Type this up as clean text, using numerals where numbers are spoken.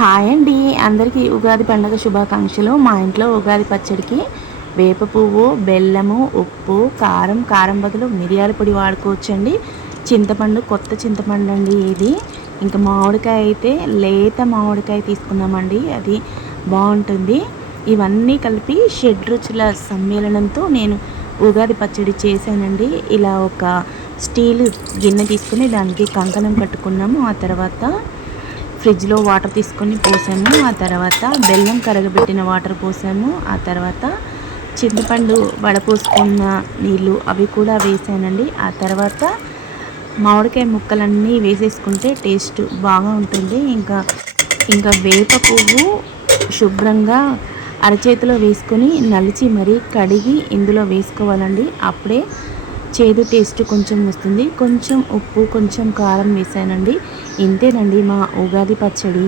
Hi అండి, అందరికీ ఉగాది పండుగ శుభాకాంక్షలు. మా ఇంట్లో ఉగాది పచ్చడికి వేప పువ్వు, బెల్లము, ఉప్పు, కారం, కారం బదులు మిరియాల పొడి వాడుకోవచ్చండి. చింతపండు, కొత్త చింతపండు అండి ఇది. ఇంకా మామిడికాయ అయితే లేత మామిడికాయ తీసుకున్నామండి, అది బాగుంటుంది. ఇవన్నీ కలిపి షడ్రుచుల సమ్మేళనంతో నేను ఉగాది పచ్చడి చేశానండి. ఇలా ఒక స్టీల్ గిన్నె తీసుకుని దానికి కంకణం కట్టుకున్నాము. ఆ తర్వాత ఫ్రిడ్జ్లో వాటర్ తీసుకొని పోసాము. ఆ తర్వాత బెల్లం కరగబెట్టిన వాటర్ పోసాము. ఆ తర్వాత చింతపండు వడపోసుకున్న నీళ్ళు అవి కూడా వేసానండి. ఆ తర్వాత మామిడికాయ ముక్కలన్నీ వేసేసుకుంటే టేస్ట్ బాగా ఉంటుంది. ఇంకా వేప పువ్వు శుభ్రంగా అరచేతిలో వేసుకొని నలిచి మరీ కడిగి ఇందులో వేసుకోవాలండి. అప్పుడే చేదు టేస్ట్ కొంచెం వస్తుంది. కొంచెం ఉప్పు, కొంచెం కారం వేసానండి. ఇంతేనండి మా ఉగాది పచ్చడి.